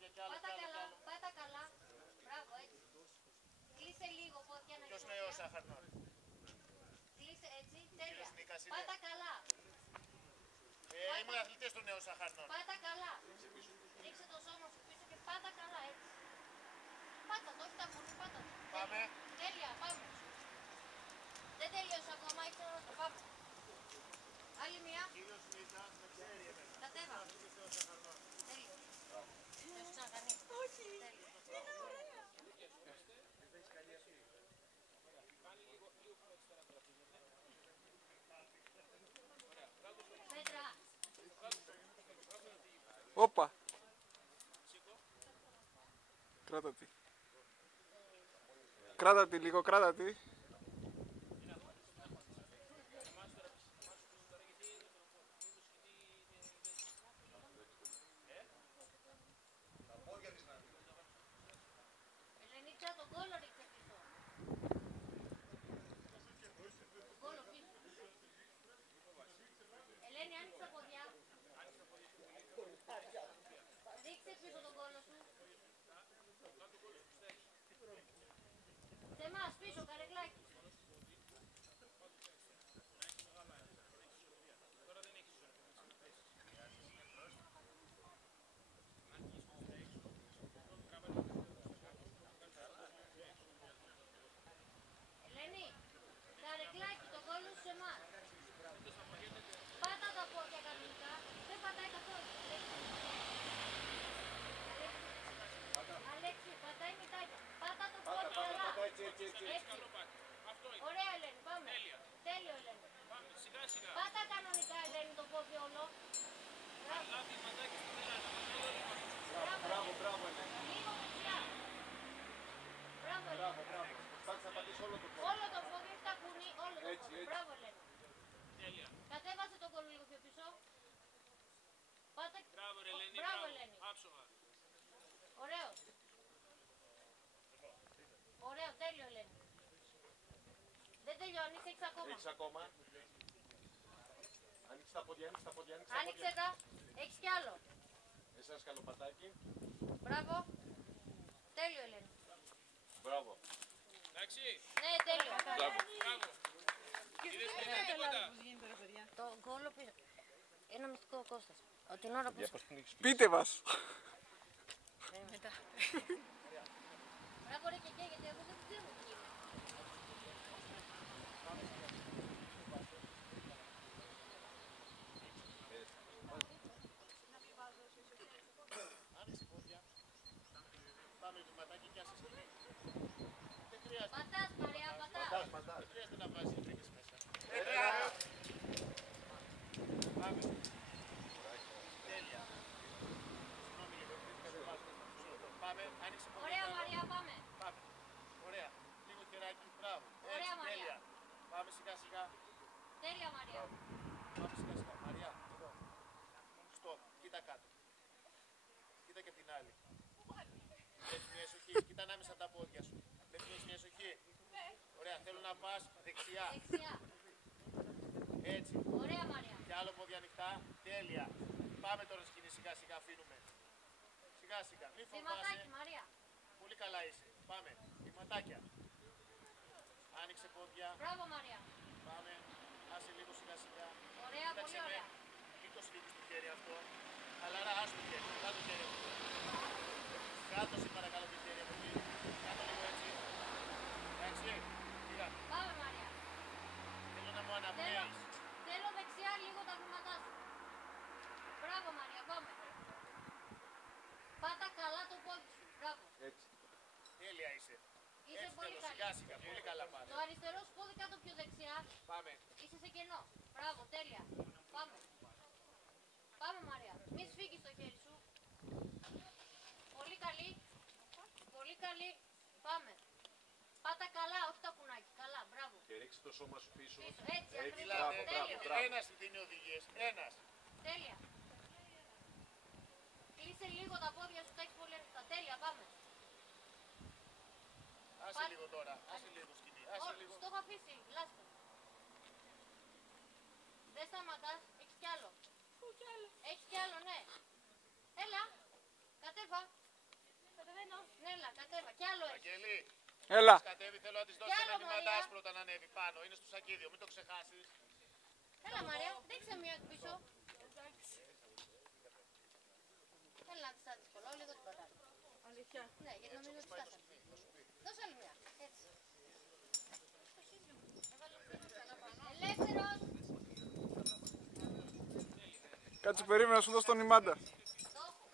πόδια κι άλλο. Πάτα καλά. Μπράβο, έτσι. Κλείσε λίγο πόδια να Ποιος νέος αχαρνών. Κλείσε έτσι, τέλεια. Νίκας είναι. Πάτα καλά. Ήμουν αθλητής του νέου αχαρνών. Πάτα καλά. Ρίξε το σώμα σου πίσω και πάτα καλά, έτσι. Πάτα το, όχι τα κουνή, πάτα το. Πάμε. Τέλεια, πάμε. Δεν τελείωσε ακόμα, έξω να το πάμε. Άλλη μία. Κύριος Νίκας με ξέρει εμένα. Κατέβα. Τέλεια. Δεν σου ξανακανεί. Όχι. Είναι ωραία. Πέτρα. Όπα. Κράτα τη. Κράτα τη λίγο, κράτα τη. Ελενίτσα, τον κόλλο ρίξε πίσω. Τον κόλλο πίσω. Ελένη, άνοιξε τα ποδιά. Ρίξε πίσω τον κόλλο σου. Σε εμάς, πίσω, καρεκλάκι. Ελένη, καρεκλάκι, τον κόλλο σου σε εμάς. Πάτα τα πόδια κανονικά. Δεν πατάει καθόλου. Αλέξη, πατάει μητάκια. Πάτα το πόδι καλά. Έτσι. Ωραία, Ελένη, πάμε. Τέλειο, Ελένη. Πάτα κανονικά, Ελένη, το πόδι όλο. Μπράβο, μπράβο, Ελένη. Λίγο δεξιά. Μπράβο, Ελένη. Στάτσε να πατήσεις όλο το πόδι. Όλο το πόδι, όχι τα κουνή, όλο το Έτσι, πόδι. έτσι. Μπράβο, Ελένη. Κατέβασε τον κόλλο λίγο πιο πίσω. Πάτα... Μπράβο, Ελένη. Ωραίο. Ωραίο, τέλειο, Ελένη. Δεν τελειώνεις, έχεις ακόμα. Έχεις ακόμα. Άνοιξε τα πόδια, άνοιξε τα πόδια. Άνοιξε τα. Έχεις κι άλλο. Εσένα σκαλοπατάκι. Μπράβο. Τέλειο, Ελένη. Μπράβο. Ναι, τέλειο. Μπράβο. Το κόλλο πίσω. Ένα μυστικό, Κώστας. Ότι την ώρα που... Πείτε μας. Μετά. Μπράβο, ρε και γιατί εγώ δεν ξέρω τι είναι. Άνοιξε πόδια. Πάμε βηματάκι και άσε σκηνή. Δεν χρειάζεται. Πατάς, Μαρία, πατάς. Δεν χρειάζεται να βάζεις τρίκες μέσα. Πάμε. Τέλεια. Συγγνώμη λίγο, δεν βάζω. Πάμε, άνοιξε πόδια. Ωραία, Μαρία, πάμε. Πάμε. Ωραία. Λίγο χεράκι, μπράβο. Ωραία, Έτσι, Μαρία. τέλεια. Πάμε σιγά σιγά. Τέλεια, Μαρία. Πάμε σιγά σιγά. Μαριά, εδώ. Στοπ, κοίτα κάτω. Κοίτα και την άλλη. Έχεις μια εσοχή, κοίτα ανάμεσα τα πόδια σου. Δεν έχεις μια εσοχή. Ωραία, θέλω να πας δεξιά. Δεξιά. Έτσι. Ωραία, Μαρία. Και άλλο πόδια ανοιχτά. Τέλεια. Πάμε τώρα σκηνή σιγά σιγά, αφήνουμε. Σιγά σιγά, μη Βηματάκι, φοβάσαι. Μαρία. Πολύ καλά είσαι. Πάμε. Βηματάκια. Άνοιξε πόδια. Μπράβο, Μαρία. Πάμε. Άσε λίγο σιγά σιγά. Ωραία, Κοίταξε πολύ με. ωραία. Μην το σφίγγεις το χέρι αυτό. Χαλαρά, άσου το χέρι. Κάτω το χέρι αυτό. Κάτω σε παρακαλώ το χέρι από εκεί. Κάτω λίγο έτσι. Εντάξει. Πήγα. Πάμε, Μαρία. Θέλω να μου αναπνέεις. Θέλω δεξιά λίγο τα βήματά σου. Μπράβο, Μαρία, πάμε. Πάτα καλά το πόδι σου. Μπράβο. Έτσι. Τέλεια είσαι. Είσαι Έτσι πολύ θέλω, καλή. σιγά σιγά. Πολύ καλά πας. Το αριστερό σου πόδι κάτω πιο δεξιά. Πάμε. Είσαι σε κενό. Μπράβο, τέλεια. Πάμε. Πάμε, Μαρία. Μη σφίγγεις το χέρι σου. Πολύ καλή. Πολύ καλή. Πάμε. Πάτα καλά, όχι το κουνάκι. Καλά, μπράβο. Και ρίξε το σώμα σου πίσω. Πίσω, έτσι, ακριβώς. Μπράβο, Τέλειο. μπράβο. Ένας δίνει οδηγίες. Ένας. Τέλεια. Κλείσε λίγο τα πόδια σου, τα έχεις πολύ ανοιχτά. Τέλεια, πάμε. Άσε λίγο τώρα. Άσε λίγο σκηνή. Άσε λίγο. Στο έχω αφήσει, λάστο. Δεν σταματάς, έχεις κι άλλο. Έχεις κι άλλο, ναι. Έλα, κατέβα. Νέλα, κατέβα. Κι άλλο έχει. Αγγελή, Έλα. κατέβει, θέλω να της Κι δώσεις άλλο, ένα μηνυματάς Μαρία. πρώτα να ανέβει πάνω. Είναι στο σακίδιο, μην το ξεχάσεις. Έλα Μαρία, δείξε μία εκ πίσω. Έλα να της τα δύσκολα, όλοι εδώ την πατάνε. Αλήθεια. Ναι, γιατί νομίζω ότι φτάσαμε. Δώσε άλλη μία, έτσι. Ελεύθερος. Κάτσε περίμενα να σου δώσω τον ημάντα. Το έχω.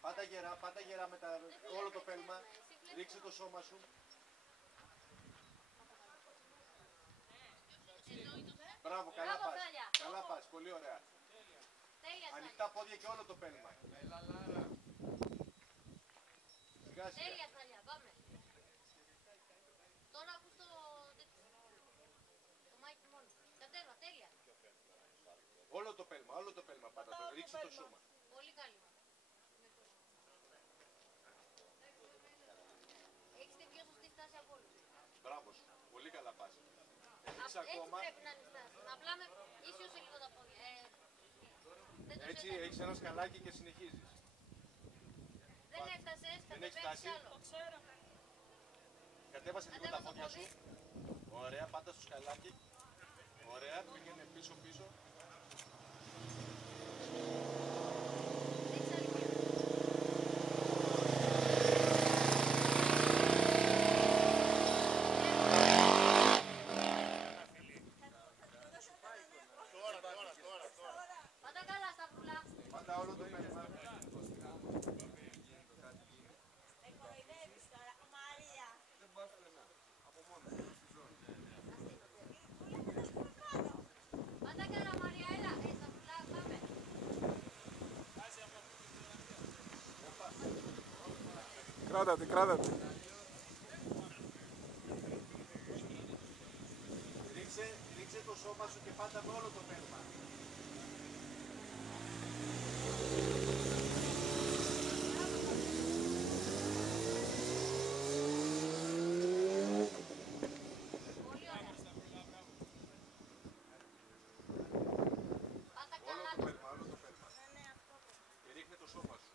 Πάτα γερά με όλο το πέλμα. Ρίξε το σώμα σου. Μπράβο, καλά Μπράβο, πας. Θάλια. Καλά πας, πολύ ωραία. Τέλεια, Θάλια. Ανοιχτά πόδια και όλο το πέλμα. Σιγά σιγά. Τέλεια, Θάλια, πάμε. Τώρα ακούς το μάκι μόνο. Κατέβα, τέλεια. Όλο το πέλμα πάτα. Ρίξε το σώμα. Πολύ καλή. Έχετε πιο σωστή στάση από όλους. Μπράβο σου. Πολύ καλά πας. Ρίξε Έτσι ακόμα. πρέπει να είναι η στάση. Απλά με ίσιοσε λίγο τα πόδια. Δεν το Έτσι ζητάω. έχεις ένα σκαλάκι και συνεχίζεις. Δεν έφτασες, Δεν έχεις κατεβαίνεις φτάσει. άλλο. Κατέβασε λίγο τα Κατέβα το πόδια σου. πόδι. Ωραία, πάτα στο σκαλάκι. Ωραία, πήγαινε πίσω. Ρίξε άλλη μία. Τώρα. Πάτα καλά, Σταυρούλα. Πάτα όλο το πέλμα. Πάτα καλά, Μαρία, έλα. Σταυρούλα, πάμε. Κράτα τη, κράτα τη. Ρίξε το σώμα σου και πάτα με όλο το πέλμα. Πολύ ωραία. Πάτα καλά. Όλο το πέλμα. Και ρίχνε το σώμα σου.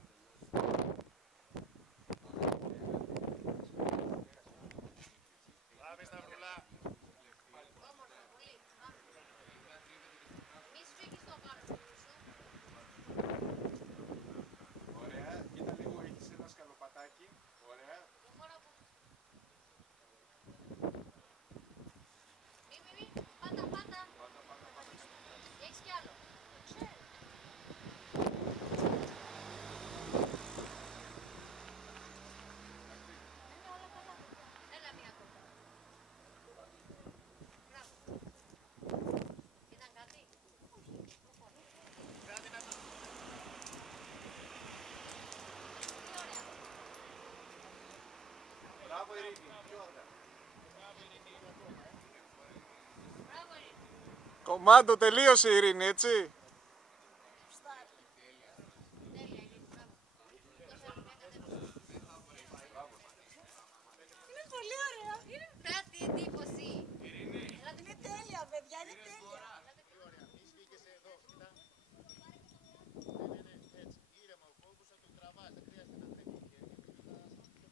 Πάμε Σταυρούλα. Όμορφα, πολύ. Πάμε. Μη σφίγγεις το γάμο σου. Ωραία, κοίτα λίγο, έχεις ένα σκαλοπατάκι. Ωραία. Προχώρα από... Μη. Πάτα. Έχεις κι άλλο. Είναι όλα καλά. Έλα μία ακόμα. Μπράβο. Ήταν κάτι. Κάτι να το... Πολύ ωραία. Μπράβο Ειρήνη, πιο ωραία. Μπράβο, Ειρήνη. Κομμάντο τελείωσε η Ειρήνη, έτσι. Τέλεια, Ειρήνη. Μπράβο. Δώσε άλλη μια κατεύθυνση. Είναι πολύ ωραίο. Είναι, Κάτι εντύπωση. είναι τέλεια, παιδιά. Είναι τέλεια. Πολύ ωραία. Μη σφίγγεσαι εδώ, κοίτα. Ναι, έτσι. Ήρεμα, ο φόβος θα τον τραβάς. Δεν χρειάζεται να τρέχει η χέρια.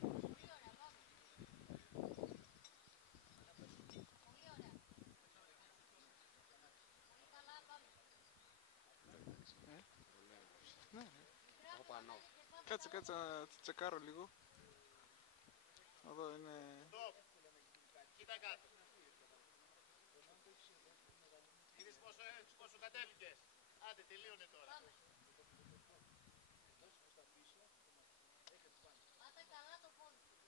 Πολύ ωραία, πάμε. Πολύ ωραία. Πολύ καλά, πάμε. Κάτσε, κάτσε να τη τσεκάρω λίγο. Εδώ είναι... Στοπ. Κοίτα κάτω. Είδες πόσο κατέβηκες. Άντε, τελείωνε τώρα. Πάμε. Πάτα καλά το πόδι σου.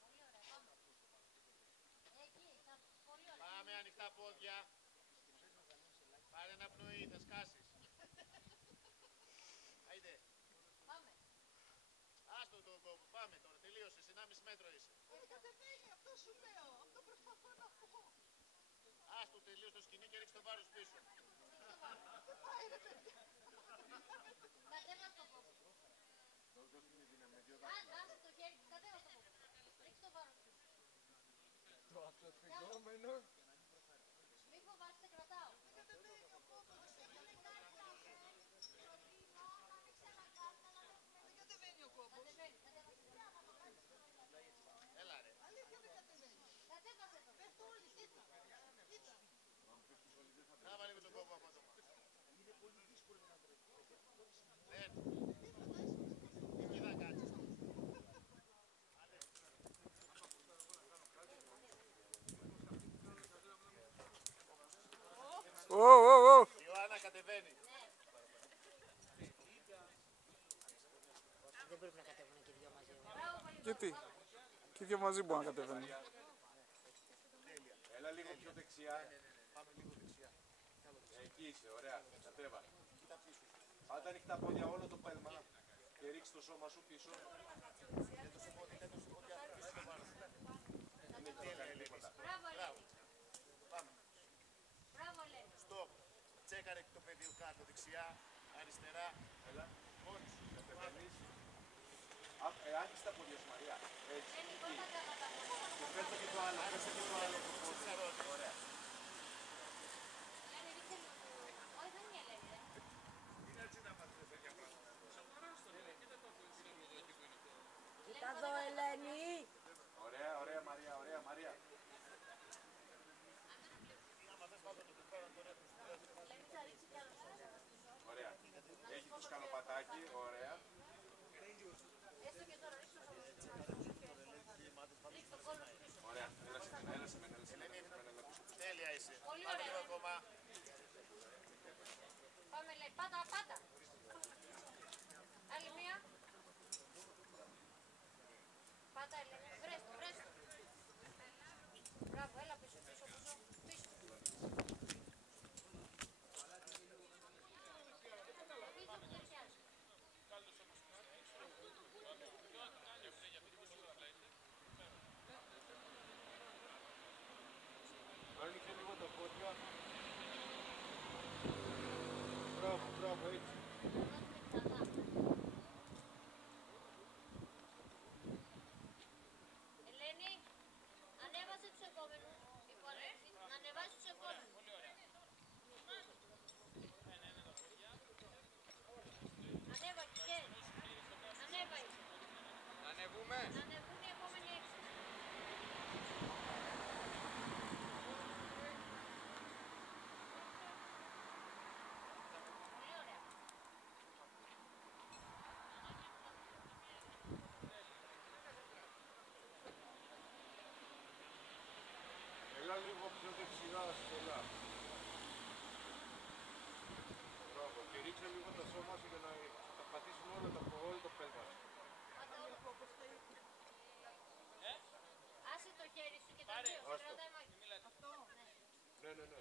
Πολύ ωραία, πάμε. Εκεί, πολύ ωραία. Πάμε ανοιχτά πόδια. Πάρε ένα πνοή, θα σκάσεις. Άιντε. Πάμε. Άστο το κόπο. Πάμε τώρα. Τελείωσες. 1,5 μέτρο είσαι. Κατεβαίνει, αυτό σου λέω. Αυτό προσπαθώ να πω. Άστο τελείως το σκηνή και ρίξε το βάρος πίσω. Δεν πάει ρε παιδιά. Κατέβα στο κόπο. Άσε το χέρι σου, κατέβα στο κόπο. Ρίξε το βάρος πίσω. Το αυτοσφυγόμενο. Μη φοβάσαι, σε κρατάω. Δεν κατεβαίνει ο κόμπος. Δεν κατεβαίνει ο κόμπος. Κατεβαίνει, κατέβασε το. Έλα ρε. Αλήθεια δεν κατεβαίνει. Κατέβασε το. Πέφτω όλοι, κοίτα. Κοίτα. Τράβα λίγο τον κόπο απότομα. Δεν. Εκεί θα κάτσεις. Ιωάννα κατεβαίνει. Δεν πρέπει να κατέβουν και οι δυο μαζί. Μπράβο, πολύ. Γιατί, και οι δυο μαζί μπορούν να κατεβαίνουν. Έλα λίγο πιο δεξιά. Πάμε λίγο δεξιά. Εκεί είσαι, ωραία. Κατέβα. Πάντα ανοιχτά πόδια όλο το πέλμα και ρίξει το σώμα σου πίσω. Είναι τέλεια, Ελένη. Μπράβο, Ελένη. Πάμε. Μπράβο, Ελένη. Στοπ. Τσέκαρε το πεδίο κάτω, δεξιά, αριστερά. Έλα. Μόνος σου. Κατεβαίνεις. Άρχισε τα πόδια σου, Μαρία. Έτσι. Ελένη, πώς θα κάνω τα πόδια. Και πέφτω και το άλλο. Άρεσε και το άλλο το πόδι. Ωραία. Ελένη, ρίξε λίγο. Όχι, δεν είναι η Ελένη, ρε. Κοίτα εδώ Ελένη. Ωραία, ωραία Μαρία, ωραία Μαρία. Ελένη, θα ρίξει κι άλλο. Ωραία. Έχει το σκαλοπατάκι, ωραία. Έστω και τώρα, ρίξε το κόλλο. Ρίξε το κόλλο πίσω. Ωραία. Έλα σε μένα, έλα σε μένα, έλα σε μένα. Τέλεια είσαι. Πολύ Πάμε ωραία. λίγο ακόμα. Πάμε, λέει, πάτα, πάτα. Άλλη μία. Πάτα, Ελένη, βρες το, βρες το. Μπράβο, έλα πίσω, πίσω, πίσω, πίσω. Πίσω που ταιριάζει. Άνοιξε λίγο τα πόδια. Μπράβο, μπράβο, έτσι. Δώσουμε ξανά. Ελένη, ανέβασε τους επόμενους. Υπό Αλέξη, να ανεβάσεις τους επόμενους. Ανέβα και ανέβα είσαι. Να ανεβούμε. Να ανεβούν οι επόμενοι έξι. Πολύ ωραία. Έλα λίγο πιο δεξιά, Στέλλα. Μπράβο. Και ρίξε λίγο το σώμα σου για να τα πατήσουν όλα όλο το πέλμα σου. Πάτα όλο. Άσε το χέρι σου και τα δύο. Σε κρατάει μάχη. Αυτό. Ναι, ναι, ναι.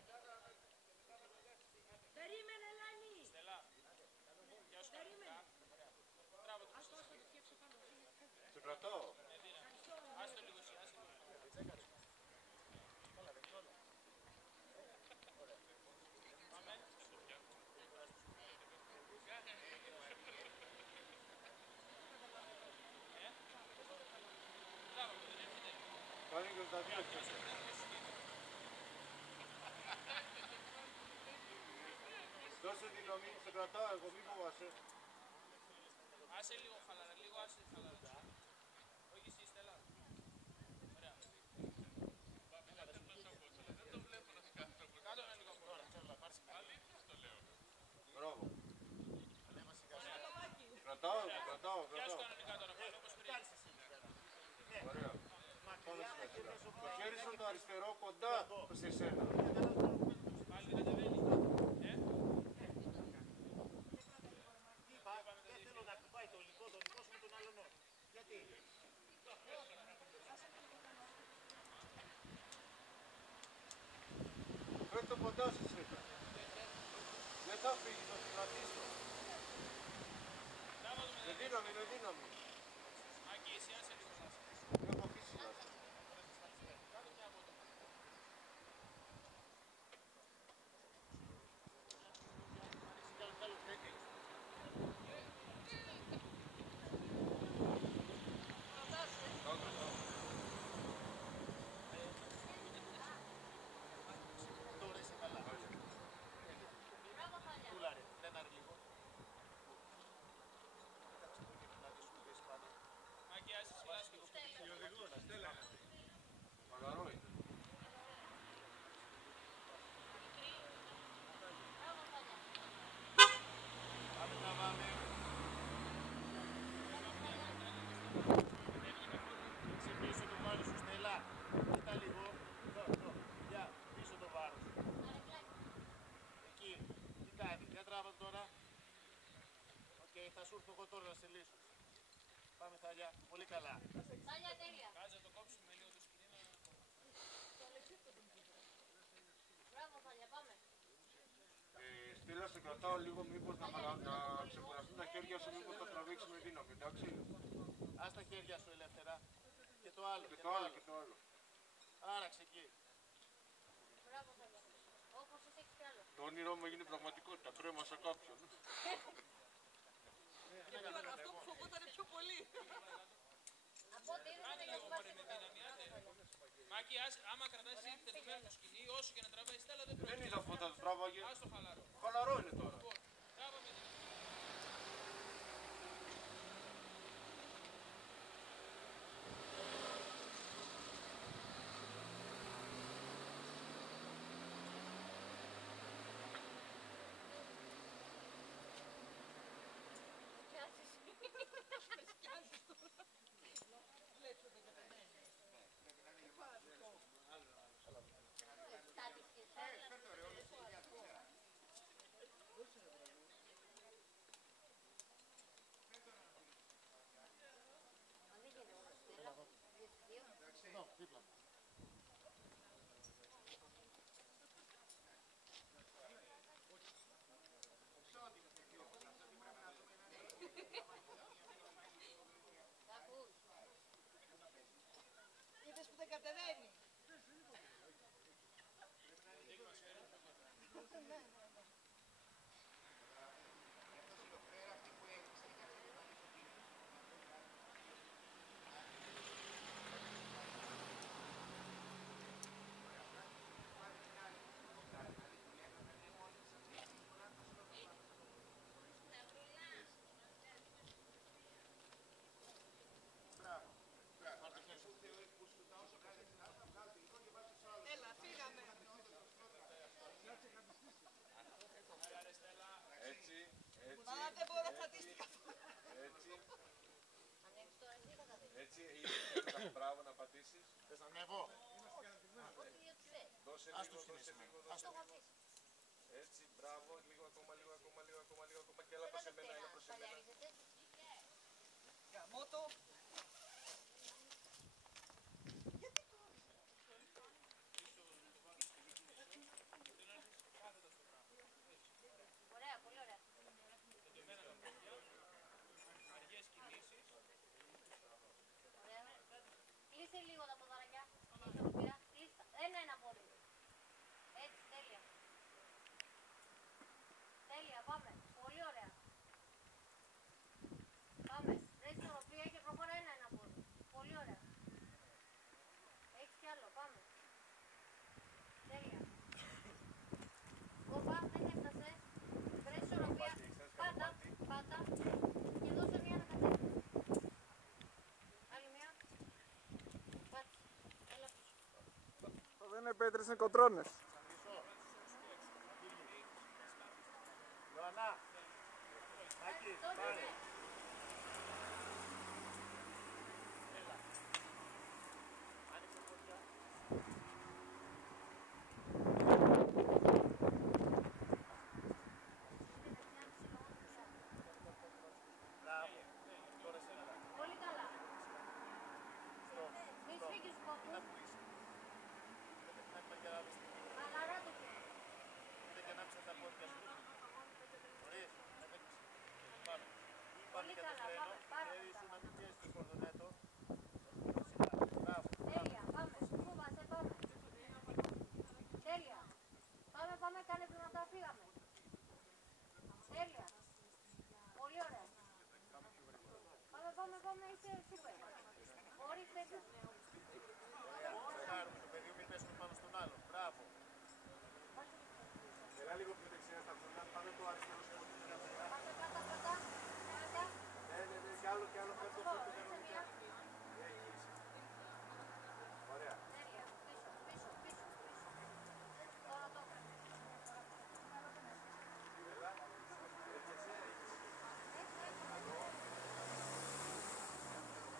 Περίμενε Ελένη. Σε κρατάω. Πάνε και τα δύο έτσι. Δώσε δύναμη, σε κρατάω εγώ, μη φοβάσαι. Άσε λίγο χαλαρά, λίγο άσε χαλαρά. Όχι εσύ Κρατάω. Ωραία. Το χέρι σου το αριστερό κοντά σε σένα. Είπα, δεν θέλω να κουμπάει το υλικό σου με τον άλλον όχι. Γιατί? Πρέπει το κοντά σου σένα. Δεν θα φύγει, θα σου κρατήσω. Με δύναμη, με δύναμη. Έχω αφήσει να σου. Τώρα είσαι καλά. Τούλαρε, φρέναρε λίγο. Κοίταξε το και να δεις που δεις πάνω. Χαλαρό είναι. Πάμε να πάμε. Σε πίσω το βάρος σου, Στέλλα. Κοίτα λίγο. Εδώ. Γεια, πίσω το βάρος. Εκεί. Τι κάνει, για τράβα το τώρα. Οκ, θα σου έρθω εγώ τώρα να σε λύσω. Πάμε Θάλια, πολύ καλά. Τάλια, τέλεια. Μπράβο, Τάλια, πάμε. Στείλα, σε κρατάω λίγο μήπως να ξεκουραστούν τα χέρια σου, μήπως θα τραβήξει με δύναμη, εντάξει. Ας τα χέρια σου ελεύθερα. Και το άλλο, Και το άλλο, και το άλλο. Άραξε εκεί. Μπράβο, Τάλια. Όπως είσαι έχεις κι άλλο. Το όνειρό μου έγινε πραγματικότητα, κρέμασα κάποιον. Αυτό που φοβόταν πιο πολύ. Από ό,τι είδες δεν έχει σπάσει τίποτα. Μάκη, άμα κρατάς εσύ επιτεθειμένο στο σκηνή, όσο και να τραβάει στέλα δεν Δεν πρέπει. είδα φώτα, το τράβαγε. Ας το χαλαρό. Χαλαρό είναι τώρα. Τράβα με την... Εδώ, δίπλα. Είδες που δεν κατεβαίνει. Έλα, φύγαμε. Έτσι, έτσι, Μα δεν μπορώ να στατίστηκα. έτσι, Ανέβεις τώρα εσύ θα κατέβεις. έτσι. Ή μπράβο να πατήσεις. Θες να ανέβω? Ό,τι θες. Δώσε Ας το λίγο, δώσε σκηνήσουμε. λίγο, Το δώσε. έχω αφήσει. Έτσι, μπράβο, λίγο ακόμα, λίγο ακόμα, λίγο ακόμα, λίγο ακόμα. Και έλα προς εμένα, έλα προς εμένα. Ταλιαρίζεται. Γαμώτο. Ωραία, πολύ ωραία. Ωραία. Κλείσε λίγο τα ποδαράκια. Κλείστα. Ένα πόδι. Έτσι, τέλεια. Τέλεια, πάμε. Πολύ ωραία. Πάμε. Βρες ισορροπία και προχώρα ένα πόδι. Πολύ ωραία. Έχεις κι άλλο, πάμε. Τέλεια. Κόπα, δεν έφτασε. Βρες ισορροπία. Πάτα, πάτα. Και δώσε μία ανακατεύθυνση. Άλλη μία. Πάτσε. Έλα πίσω. Δεν είναι πέτρες, είναι κοτρώνες. Ιωαννά. Μάκη, Τώρα πάρε. ναι. Ορίστε, σούπερ. Ορίστε, Τσεκάρουμε το παιδί, μην πέσουμε πάνω στον άλλο. Μπράβο. Έλα λίγο πιο δεξιά στα φωνά, πάμε το αριστερό σε πολύ πιο δεξιά. Πάτε κάτω, κάτω. Κάτω. Ναι, κι άλλο, φέτο, Αυτό, ρίξε μία. Ωραία. Τέλεια. Πίσω, πίσω, πίσω. Τώρα το έκανα. Έλα, έρχεσαι.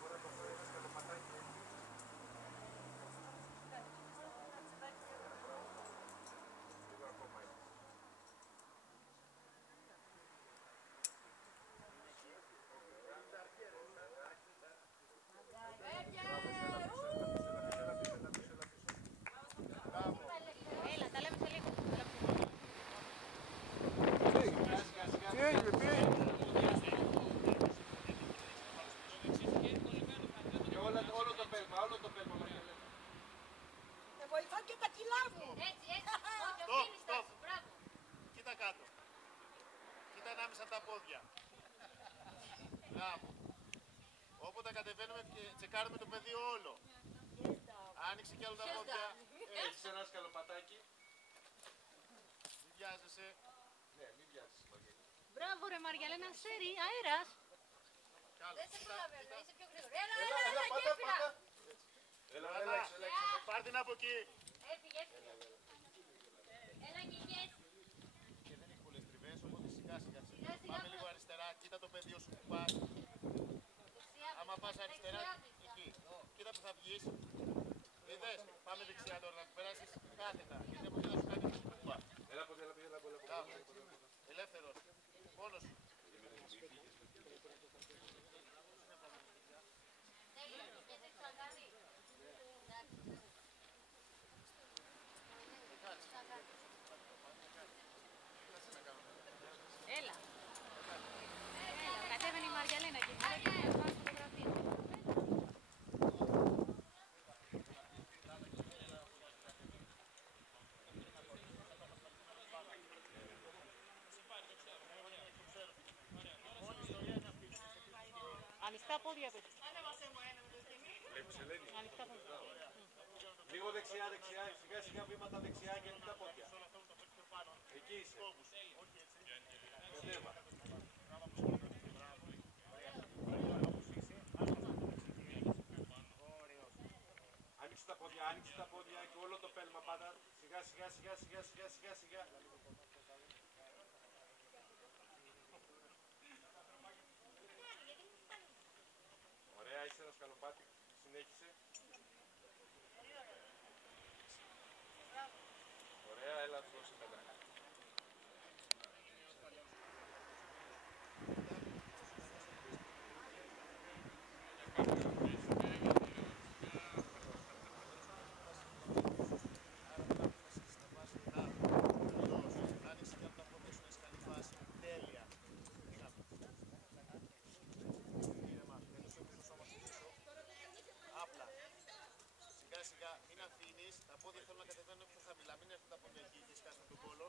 Τώρα το φέρω ένα σκαλοπατάκι. Λίγο ακόμα είναι. Έλα, τα λέμε σε λίγο. Τι έγινε, τι έγινε. Και όλο το πέλμα, Μαριέλα. Με βοηθά και τα κιλά μου. Έτσι, έτσι. Όχι, Stop, οφείλεις stop. τάση. Μπράβο. Κοίτα κάτω. Κοίτα ανάμεσα από τα πόδια. Μπράβο. Όποτε κατεβαίνουμε και τσεκάρουμε το παιδί όλο. Άνοιξε κι άλλο τα πόδια. Έχεις ένα σκαλοπατάκι. Μην βιάζεσαι. Ναι, μην βιάζεσαι, Μαριέλα. Μπράβο ρε Μαργιαλένα, σέρι, αέρας. Κάλα. Δεν σε προλαβαίνω, είσαι πιο γρήγορη. Έλα, Έλα, πάτα, γέφυρα. πάτα. Έλα, Πάρ' την από εκεί. Έφυγε. Έλα, γηγές. Και δεν έχει πολλές τριβές, οπότε σιγά σιγά. Σιγά, σιγά. Πάμε λίγο αριστερά, κοίτα το παιδί όσο που πας. Δεξιά, Άμα πας δεξιά, αριστερά, δεξιά. εκεί. Κοίτα που θα βγεις. Είδες, πάμε δεξιά τώρα, να περάσεις κάθετα. Γιατί από εκεί θα σου κάνει κουμπά. Έλα, Μπράβο. Ελεύθερος. Μόνος σου. Τέλεια. Και δεν ξανακάνει. Εντάξει. Έλα. Κατέβαινε η Μαργιαλένα και τώρα και να πάρει φωτογραφία. Ανοιχτά πόδια πες. Βλέπεις, Ελένη. Ανοιχτά πόδια. Λίγο δεξιά, σιγά σιγά βήματα δεξιά και ανοιχτά πόδια. Εκεί είσαι. Κατέβα. Άνοιξε τα πόδια και όλο το πέλμα πάντα. Σιγά σιγά. Ωραία, είσαι ένα σκαλοπάτι. Συνέχισε. Ωραία, έλα δώσε μετά. Άνοιξε κι από τα πόδια σου να έχεις καλή φάση. Τέλεια. Ήρεμα, δεν το σώπεις το σώμα σου πίσω. Άπλα. Σιγά σιγά, μην αφήνεις. Τα πόδια θέλουν να κατεβαίνουν πιο χαμηλά. Μην έρθουν τα πόδια εκεί και σκάσουν τον κόλο.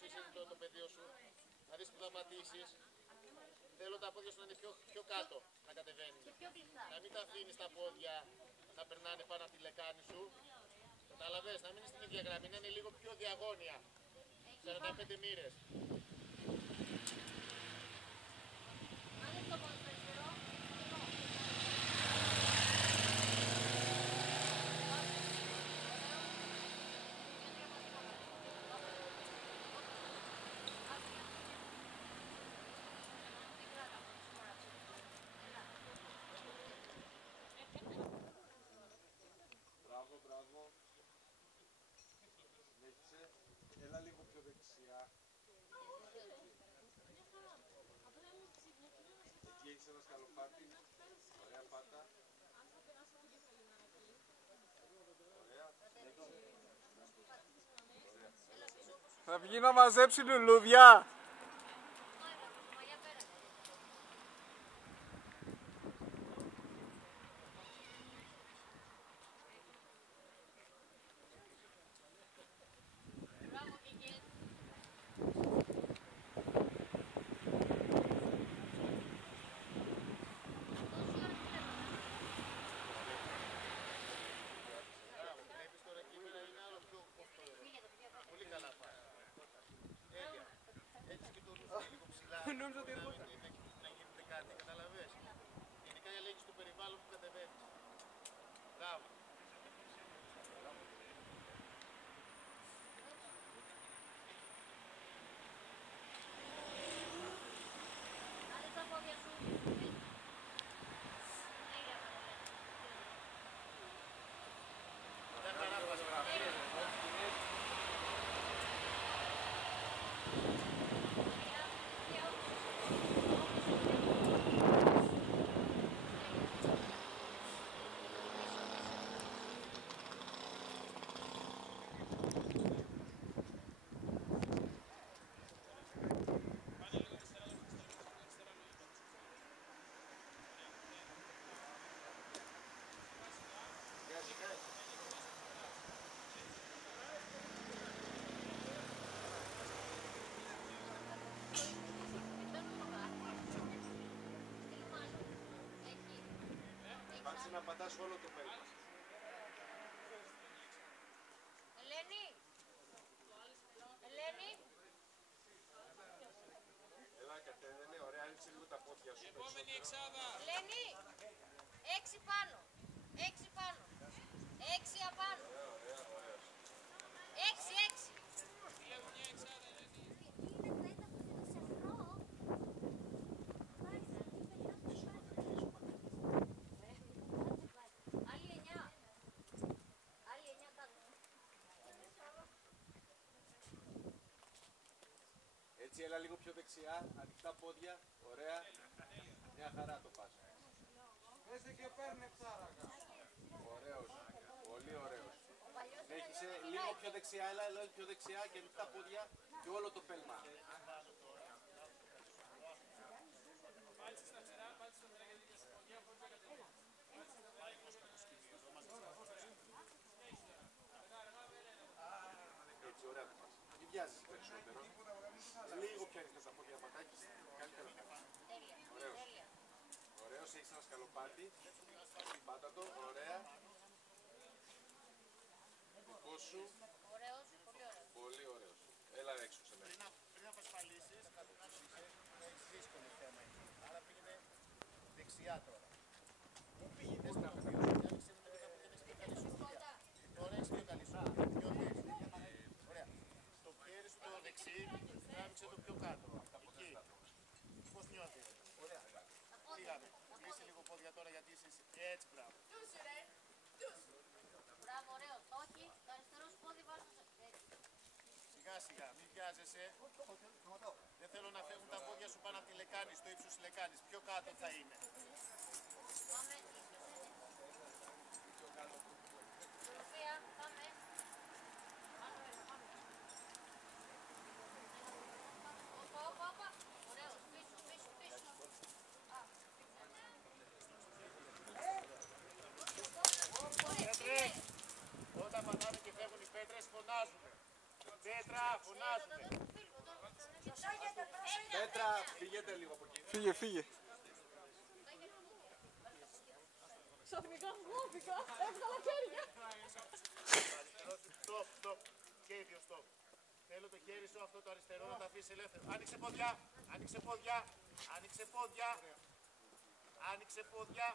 πόσο είσαι το πεδίο σου. Να δεις που θα πατήσεις. Θέλω τα πόδια σου να είναι πιο κάτω, να κατεβαίνει. Και πιο κλειστά. Να μην τα αφήνεις τα πόδια να περνάνε πάνω από τη λεκάνη σου. Καταλαβες, να μην είναι στην ίδια γραμμή, να είναι λίγο πιο διαγώνια. 45 μοίρες. Αν είναι το ποδοσφαιριστήριο, Μπράβο, μπράβο. Συνέχισε. Έλα λίγο πιο δεξιά. Εκεί έχεις ένα σκαλοπάτι. Ωραία πάτα. Ωραία. Θα βγει να μαζέψει λουλούδια. μαλλιά πέρα. Μπράβο, Κίκη. Βλέπεις τώρα εκεί πέρα είναι άλλο πιο κοφτό. Πολύ καλά πάει. Τέλεια. Έχεις και το ρούφι λίγο ψηλά. Νόμιζα ότι Μπορεί να γίνεται κάτι, καταλαβες. Γενικά ελέγχεις το περιβάλλον που κατεβαίνεις. Μπράβο. Άντε τα πόδια σου. Μια χαρά πας. Πάτσε να πατάς όλο το πέλμα. Ελένη. Ελένη. Έλα κατέβαινε, ωραία, άνοιξε λίγο τα πόδια σου. Επόμενη εξάδα. Ελένη. 6 πάνω. 6 πάνω. 6 απάνω. 6, 6. Βλέπω μια εξάδα, Ελένη. Άλλη 9. Άλλη 9 κάτω. Έτσι, έλα λίγο πιο δεξιά, ανοιχτά πόδια, ωραία. Μια χαρά το πας. Έστε και παίρνε ψάρακα. Ωραίος, πολύ ωραίος. Ο παλιός Συνέχισε λίγο πιο δεξιά, έλα λίγο πιο δεξιά και ανοιχτά πόδια και όλο το πέλμα. Έτσι, ωραία το πας. Μην βιάζεις περισσότερο. Λίγο πιο ανοιχτά τα πόδια πατάκεις, καλύτερα θα πας. τέλεια. Ωραίος. Τέλεια. Ωραίος, έχεις ένα σκαλοπάτι. Πάτα το, ωραία. Δικό σου, Ωραίος, πολύ ωραίος. πολύ ωραίος. Έλα έξω σε μένα. Πριν να απασφαλίσεις, να έχεις δύσκολο θέμα εκεί. Άρα πήγαινε δεξιά τώρα. Πού πήγαινες τώρα, πηγαίνεις μετά που πήγαινες πιο καλή σου δουλειά. Τώρα έχεις πιο καλή σου δουλειά. Πιο θέση. Ωραία. Το χέρι σου το δεξί, τράβηξε το πιο κάτω. Εκεί. Πώς νιώθεις. Ωραία. Πήγαμε. Κλείσε λίγο πόδια τώρα γιατί είσαι έτσι, μπράβο. Μπράβο, ωραίος. Όχι, το αριστερό σου πόδι βάζω σε... έτσι. Σιγά σιγά, μην βιάζεσαι. Δεν θέλω να φεύγουν τα πόδια σου πάνω από τη λεκάνη, στο ύψος της λεκάνης. Πιο κάτω θα είναι. Πάμε. Σοφία, πάμε. Πάνω ένα, πάμε. Όπα, όπα, όπα. Ωραίος. Πίσω, πίσω, πίσω. Α, Πέτρες, όταν πατάμε και φεύγουν οι πέτρες, φωνάζουμε. Πέτρα, φωνάζουμε. πίσω. φύγετε λίγο από εκεί. Φύγε, φύγε. Ξαφνικά φοβήθηκα, έβγαλα χέρια. Στοπ, στοπ. Και οι δύο στοπ. Θέλω το χέρι σου αυτό το αριστερό να το αφήσει ελεύθερο. Άνοιξε πόδια, άνοιξε πόδια, άνοιξε πόδια. Άνοιξε πόδια.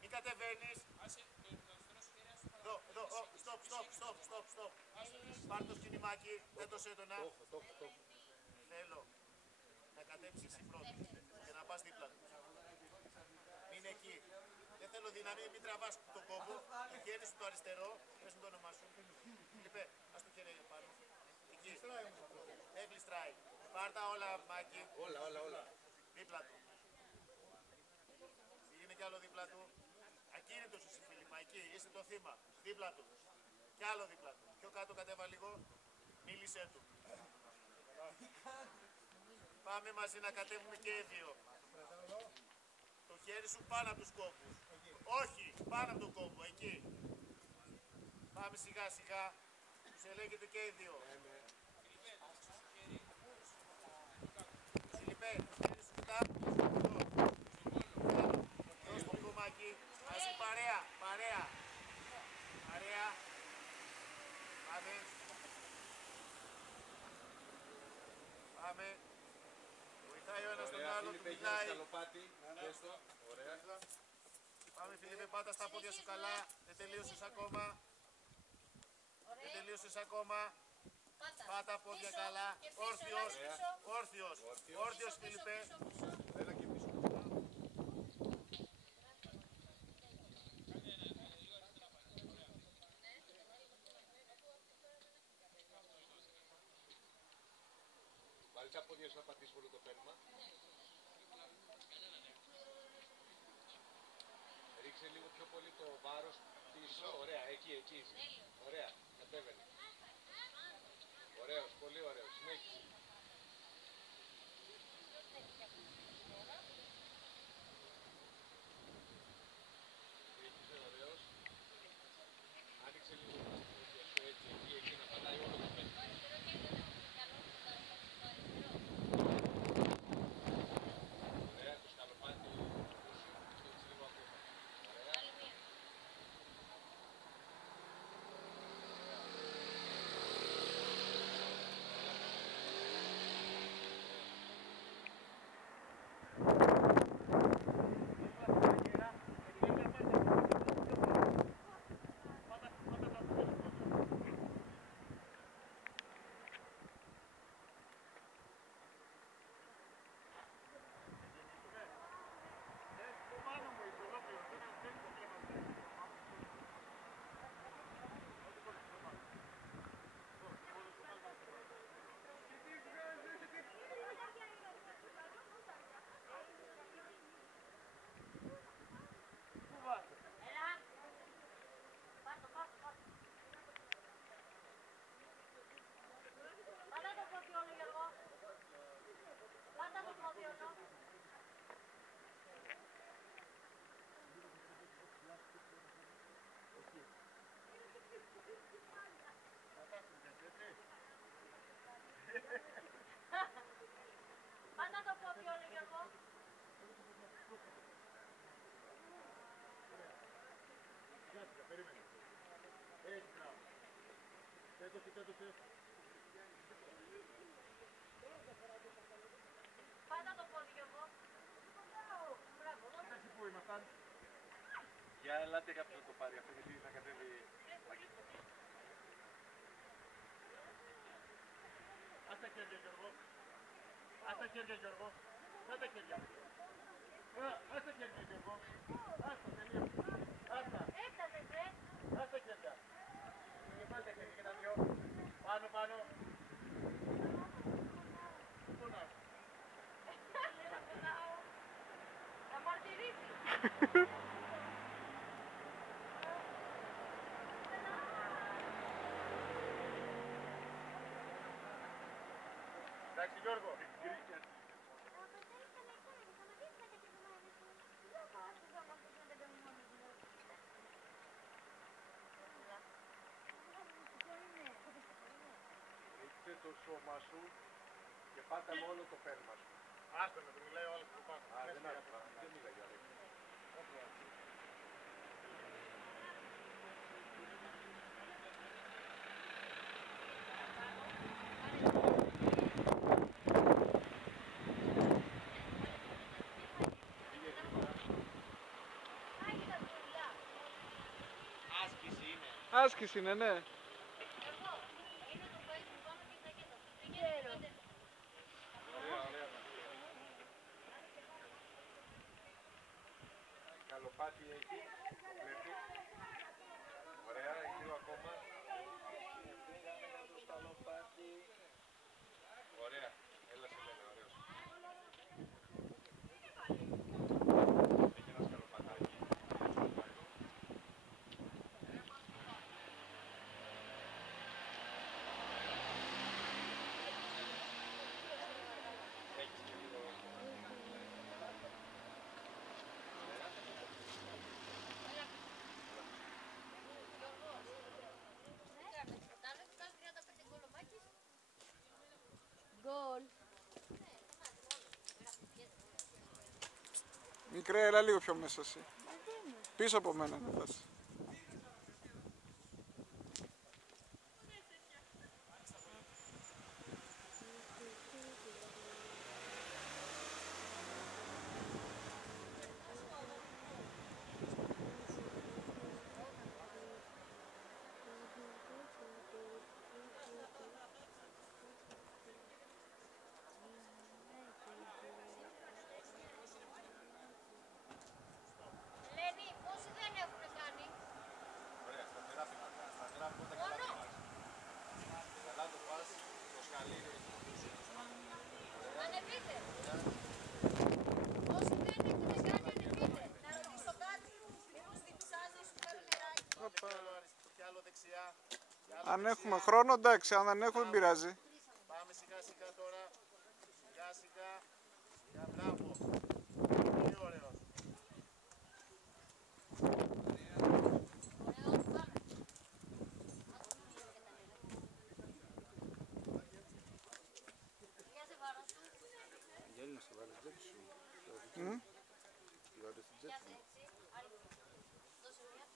Μην κατεβαίνεις. Άσε το αριστερό σου χέρι, άσε το Εδώ, εδώ, στοπ, στοπ, στοπ, στοπ, στοπ. Πάρ' το σκηνημάκι, δεν το σέτονα. Θέλω να κατέβεις εσύ πρώτος και να πας δίπλα του. Μην εκεί. Δεν θέλω δύναμη, μην τραβάς το κόμπο. Το χέρι σου το αριστερό, πες μου το όνομά σου. Λιπέ, ας το χέρι πάνω. Εκεί. Δεν γλιστράει. Πάρ' τα όλα, Μάκη. Όλα. Δίπλα του. Πήγαινε κι άλλο δίπλα του. Ακίνητος είσαι, Φίλιππα, εκεί. Είσαι το θύμα. Δίπλα του. Κι άλλο δίπλα του. Πιο κάτω κατέβα λίγο. Μίλησέ του. Πάμε μαζί να κατέβουμε και οι δύο. Το χέρι σου πάνω από τους κόμπους. Όχι, πάνω από τον κόμπο, εκεί. Πάμε σιγά σιγά. Τους ελέγχετε και οι δύο. Φιλιππέ, χέρι σου κοιτά. Δώσ' το κομμάκι. Μαζί παρέα, παρέα. Παρέα. Πάμε. Πάμε. Βοηθάει ο ένας τον άλλο, του Φίλιππε, έχει ένα μιλάει. σκαλοπάτι. Πες το. Ωραία. Πάμε Φίλιππε, πάτα στα πόδια σου καλά. Δεν τελείωσες ακόμα. Δεν τελείωσες ακόμα. Πάτα πόδια καλά. Όρθιος. Όρθιος. Όρθιος Φίλιππε. Έλα και πίσω. Βάλει τα πόδια σου να πατήσεις όλο το πέρμα. Ρίξε λίγο πιο πολύ το βάρος πίσω. Ωραία, εκεί είσαι. Ωραία, κατέβαινε. Ωραίος, πολύ ωραίος. Συνέχισε. Συνέχισε, ωραίος. Άνοιξε λίγο τα πόδια σου έτσι, εκεί, να πατάει όλο το πέρμα. Ωραία, το σκαλοπάτι σου, έτσι λίγο ακόμα. Ωραία. Πάτα το πόδι όλο, Γιώργο. Πάτα το πόδι όλο. Πάτα το πόδι όλο, Γιώργο. Περίμενε. Έτσι, μπράβο. Πάτα το πόδι, Γιώργο. Μπράβο, εδώ. Πού ήμασταν. Για ελάτε κάποιος να το πάρει αυτό γιατί θα κατέβει. Ας τα χέρια, Γιώργο. Ας τα χέρια, Γιώργο. Ας τα χέρια. Ας τα χέρια, Γιώργο. Ας τα, τελείως. Ας τα. Έφτασες, ρε. Ας τα χέρια. Βάλτε τα χέρια και τα δυο. Πάνω, πάνω. Πού να είσαι. Θα μαρτυρήσει. Εντάξει, Γιώργο. Ρίξε το σώμα σου και πάτα με όλο το πέρμα σου. Άστο με το μιλάει ο άλλος που πάνω. Δεν μιλάει άλλο. Άσκηση είναι. Άσκηση είναι, ναι. Εγώ, είναι το Facebook, πάμε και ρακέτα. Δεν ξέρω. Ωραία, ωραία. Καλοπάτι έχει, το πλέτη. Ωραία, λίγο ακόμα. Ωραία, έλα σε μένα, ωραίος. Έχει ένα σκαλοπατάκι. Έχεις και λίγο. Γκολ. Μικρέ, έλα λίγο πιο μέσα εσύ. Πίσω από μένα να πας. Λένε, πόσοι δεν έχουν κάνει. Ωραία, σταθερά πηγαίνουμε. Σταθερά πρώτα καλά το πας. Καλά το πας, το σκαλίδι έχει το πίσω. Ανεβείτε. Όσοι δεν έχουν κάνει, ανεβείτε. Να ρωτήσω κάτι. Μήπως διψάζει, σου φέρω νεράκι. Και άλλο δεξιά. Και άλλο Αν δεξιά. έχουμε χρόνο, εντάξει. Αν δεν έχουμε, δεν πειράζει. Πάμε σιγά σιγά τώρα. Σιγά σιγά. Σιγά, μπράβο. Πολύ ωραίος. Ωραίο, πάμε. Πιάσε βάρος του. Μμ. Πιάσε έτσι. Άλλη μία. Δώσε μία.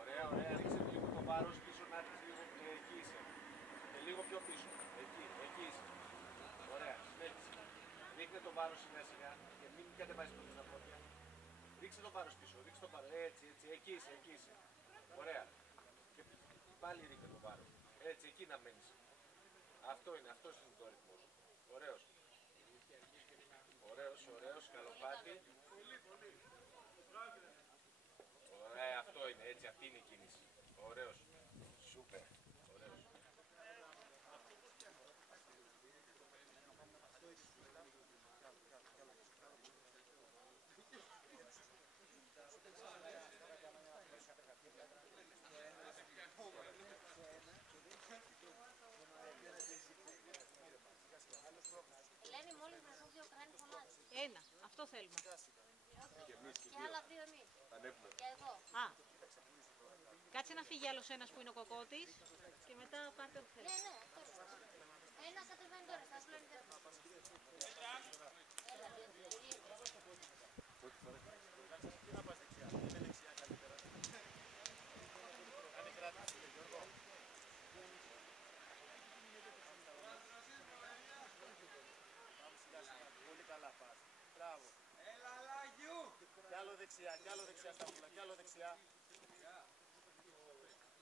Ωραία, ωραία, ρίξε λίγο το βάρος πίσω να έρθεις λίγο. Εκεί είσαι. Και λίγο πιο πίσω. Εκεί είσαι. Ωραία, συνέχισε. Ρίχνε το βάρος σιγά σιγά και μην κατεβάζεις πολύ τα πόδια. Ρίξε το βάρος πίσω, ρίξε το βάρος. Έτσι, εκεί είσαι. Ωραία. Και πάλι ρίχνε το βάρος. Έτσι, εκεί να μένεις. Αυτός είναι το ρυθμός. Ωραίος. Ωραίος, καλοπάτι. Ωραία, αυτό είναι, έτσι, αυτή είναι η κίνηση. Ωραίος. Σούπερ. Ωραίος. Ελένη, μόλις βρεθούν δύο κράνη φωνάζει. Ένα. Αυτό θέλουμε. Και άλλα δύο εμείς. Ανέβουμε. Και εγώ. Α. Κάτσε να φύγει άλλος ένας που είναι ο κοκότης και μετά πάρτε ό,τι θέλετε. Ναι, αυτός. Ένας κατεβαίνει τώρα, στα πλάνη δεύτερο. Έλα, δύο. Τι να πας δεξιά. Είναι δεξιά καλύτερα. Κάνε κράτηση, Γιώργο. Πάμε σιγά σιγά. Πολύ καλά πας. Μπράβο. Κι άλλο δεξιά στα πουλα. Κι άλλο δεξιά.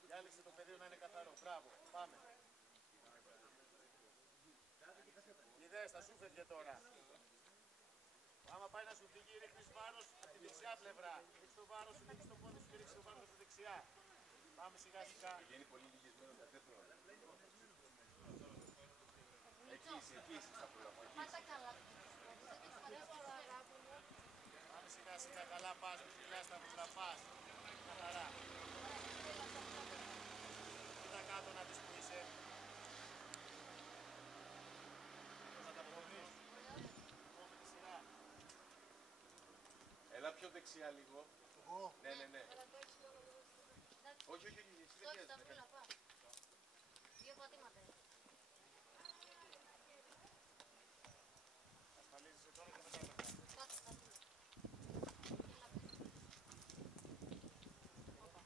Διάλεξε το πεδίο να είναι καθαρό. Μπράβο. Πάμε. Είδες, θα σου φεύγε τώρα. Άμα πάει να σου φύγει, ρίχνεις βάρος από τη δεξιά πλευρά. Ρίξεις το βάρος σου, ρίξεις το πόδι σου και ρίξεις το βάρος από τη δεξιά. Πάμε σιγά σιγά. Βγαίνει πολύ λυγισμένο τα τέφλωνα. Εκεί είσαι στα πουλά μου. Πάτα καλά. Σιγά σιγά καλά πας, μη μιλάς τα μουσλαπάς. Μια χαρά. Κοίτα κάτω να δεις που είσαι. Θα τα προβείς. Εγώ με τη σειρά. Έλα πιο δεξιά λίγο. Εγώ. Ναι, ναι, ναι. Αλλά το έχεις τώρα. Εντάξει, Όχι, όχι, όχι, εσύ το δεν έχεις τα χρειάζεται. βρύλα, πά. Δύο πατήματα. Ασφαλίζεσαι τώρα και μετά μετά. Κάτω τα βρύλα.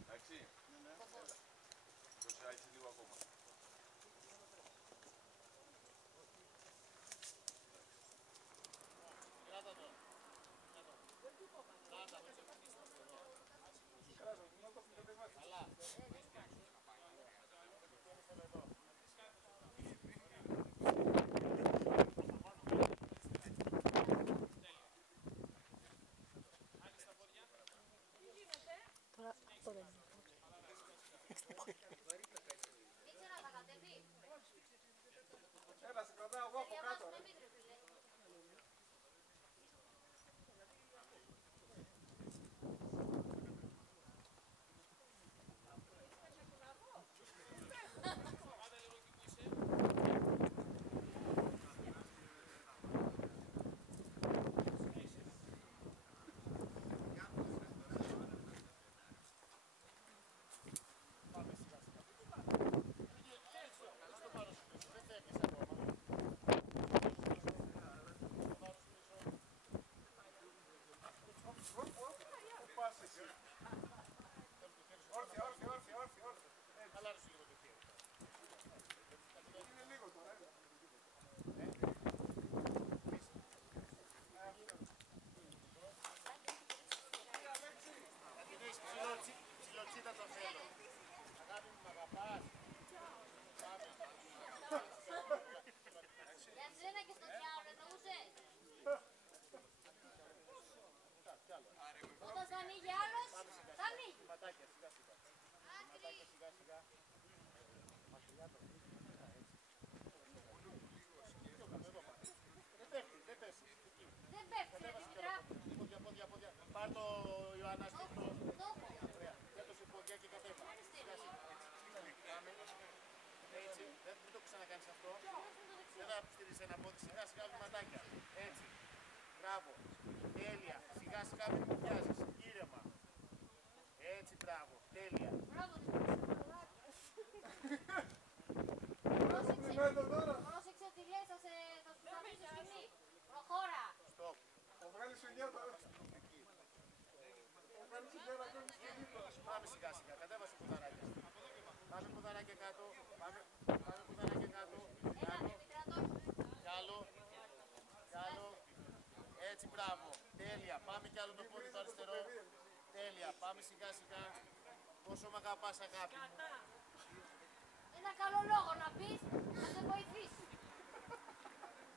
Εντάξει. Έλα. Προσέχεις λίγο ακόμα. Κράτα το. Κράτα το. Καλά. Ήξερα να τα κατέβει. Έλα, σε κρατάω εγώ από κάτω. Διαβάζουμε εμείς, ρε φίλε. Χαλάρωσε λίγο το χέρι. Είναι λίγο τώρα, έλα. Να την έχεις ψιλοτσίτα το θέλω. Αγάπη μου, μ' αγαπάς. Για σένα και στο διάολο εννοούσες. Όταν θα ανοίγει άλλος, θα ανοίγει. Ματάκια, σιγά σιγά. Άκρη. Σιγά σιγά. Μακριά το. Δεν πέφτει, δεν πέφτει. Εκεί. Δεν πέφτει, ρε Δημητρά. Πόδια, πόδια, πόδια. Πάρ' το Ιωάννα Το στο έχω, το έχω. Ωραία. Κάτω σε πόδια και κατέβα. Σιγά σιγά. Πάμε. Έτσι. Μην το ξανακάνεις αυτό. Δεν θα στηρίζεις ένα πόδι. Σιγά σιγά βηματάκια. Έτσι. Μπράβο. Τέλεια. Σιγά σιγά μην μου πιάζεις. Ήρεμα. Έτσι, μπράβο. Τέλεια. Μπράβο, Δημητρά. Πρόσεξε ότι λέει θα σου αφήσει σκηνή. Προχώρα. Στοπ. Θα βγάλει σουγιά τώρα. Θα βγάλει σουγιά να κάνεις και λίγο. Πάμε σιγά σιγά. Κατέβασε ποδαράκια. Πάμε ποδαράκια κάτω. Πάμε ποδαράκια κάτω. Έλα, Κάτω. Δημητρά, το έχεις. Κι άλλο. Κι άλλο. Έτσι, μπράβο. Τέλεια. Πάμε κι άλλο το πόδι το αριστερό. Τέλεια. Πάμε σιγά σιγά. Πόσο μ' αγαπάς, αγάπη μου. Ένα καλό λόγο να πεις, να σε βοηθήσει.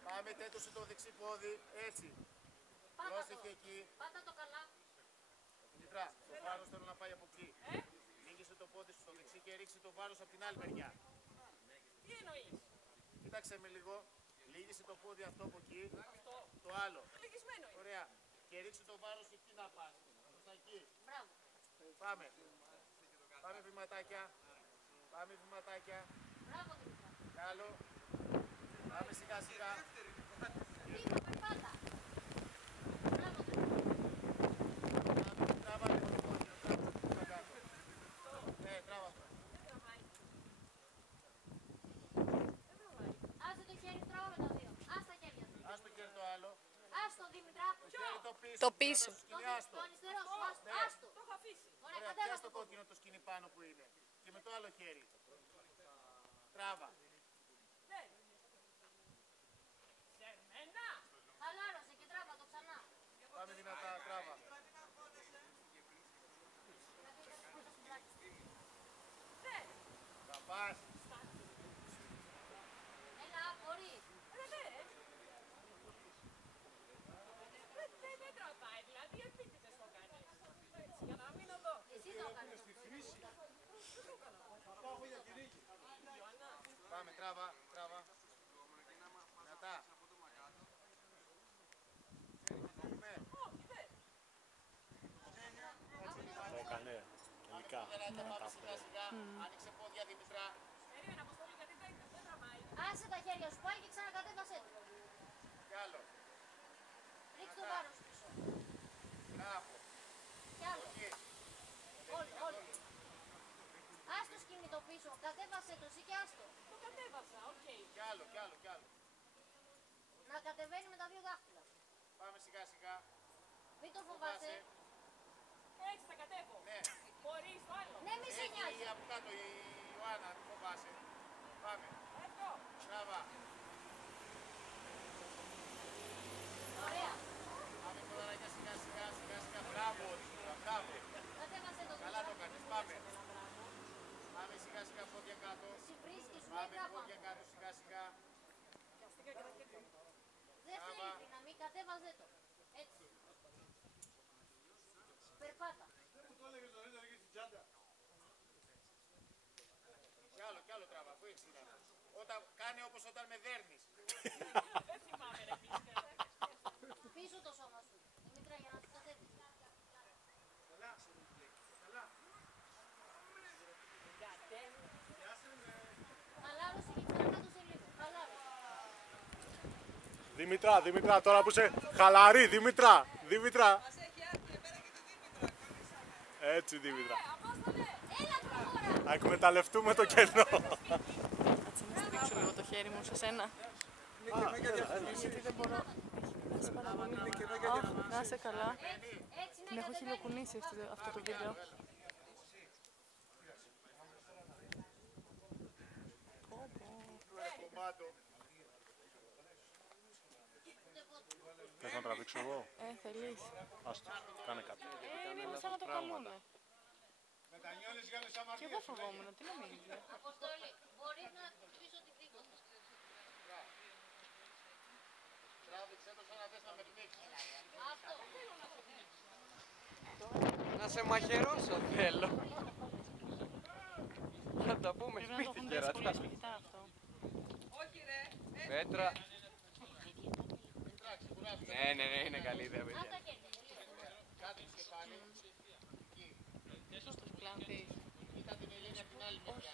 Πάμε, τέτωσε το δεξί πόδι. Έτσι. Πάτα το. Πρόσεχε εκεί. Πάτα το καλά. Δημητρά, το βάρος θέλω να πάει από εκεί. Λίγησε το πόδι σου στο δεξί και ρίξει το βάρος από την άλλη μεριά. Τι εννοείς? Κοίταξε με λίγο. Λίγησε το πόδι αυτό από εκεί. Το άλλο. Λυγισμένο είναι. Ωραία. Και ρίξει το βάρος εκεί να πας. Προς τα εκεί. Μπράβο. Πάμε. Πάμε βηματάκια. Πάμε βηματάκια. Μπράβο, Δημητρά. Κι άλλο. Πάμε σιγά σιγά. Βήμα, περπάτα. Μπράβο, Δημητρά. Πάμε, τράβα λίγο το πόδι. Τράβα κάτω. Ναι, τράβα το. Άσε το χέρι, τράβα με τα δύο. Άσε τα χέρια σου. Ας το χέρι το άλλο. Άστο, Δημητρά. Το χέρι το πίσω. Το πίσω. Το σκηνή, άστο. Το αριστερό σου, άστο. Ναι. Άστο. Το έχω αφήσει. Ωραία, Ωραία, κατέβα πιάσ' το το πόδι. κόκκινο το σκηνή πάνω που είναι. Και με το άλλο χέρι. Τράβα. Ναι. Σερμένα. Χαλάρωσε και τράβα το ξανά. Πάμε δυνατά, τράβα. Ναι. Θα πας. Έλα, μπορείς. Ναι. Δεν τραβάει, δηλαδή επίτηδες το κάνεις. Έτσι, για να μείνω εδώ. Εσύ το έκανες. Πάμε. Λογικά. Πάμε σιγά σιγά. Άνοιξε πόδια Δήμητρα. Περίμενα, Αποστολή, γιατί δεν τραβάει. Άσε τα χέρια σου πάει και ξανακατέβασέ το. Κι άλλο. Ρίξ' το βάρος πίσω. Μπράβο. Κι άλλο. Εκεί. Όλοι. Ας το σκηνή το πίσω. Κατέβασέ το εσύ και άστο. Το κατέβασα, οκ. Κι άλλο, κι άλλο, κι άλλο. Να κατεβαίνει με τα δύο δάχτυλα. Πάμε σιγά σιγά. Μην το φοβάσαι. Έτσι θα κατέβω. Ναι. Χωρίς το άλλο. Ναι, μη σε Έχει νοιάζει. από κάτω η Ιωάννα, μην φοβάσαι. Πάμε. Αυτό. Μπράβο. Ωραία. Πάμε ποδαράκια σιγά σιγά σιγά σιγά. Μπράβο, Δήμητρα, μπράβο. Κατέβασέ το. Καλά το κάνεις, πάμε. Πάμε σιγά σιγά πόδια κάτω. Εσύ βρίσκεις σου λέει Πάμε τράπα. πόδια κάτω σιγά σιγά. Δεν θέλει δύναμη, κατέβαζέ το. Έτσι. Περπάτα. Κι άλλο τράβα, αφού έχεις δύναμη. Κάνει όπως όταν με δέρνεις. Δεν θυμάμαι, ρε μίσκα. Πίσω το σώμα σου. Δημήτρα, για να σου κατέβει. Χαλάρωσε και ξανακάτω σε λίγο. Χαλάρωσε. Δήμητρα, τώρα που είσαι χαλαρή, Δήμητρα. Έτσι, Δήμητρα. Έλα προχώρα. Να εκμεταλλευτούμε το κενό. Κάτσε να στηρίξω λίγο το χέρι μου σε σένα. Γιατί δεν μπορώ. Έχει περάσει πάρα πολύ. Αχ, να είσαι καλά. Έτσι Την έχω χιλιοκουνήσει αυτό το βίντεο. Θες να τραβήξω εγώ? Θέλεις. Άστο, κάνε κάτι. Είναι σαν να το καλούνε. Και εγώ φοβόμουν, τι νομίζεις. Αποστολή, μπορείς να πεις οτιδήποτε. Τράβηξε το σαν να θες να με πνίξεις. Αυτό. Να σε μαχαιρώσω θέλω. Να τα πούμε Πρέπει να το σπίτι έχουν κερατά. δυσκολίες σπιτά αυτό. Πέτρα. Ναι, είναι καλή ιδέα, παιδιά. Αυτά χέρια. Κάτω στο κεφάλι. Ίσως το πλάνθεις. Κοίτα την Ελένη από την άλλη μεριά.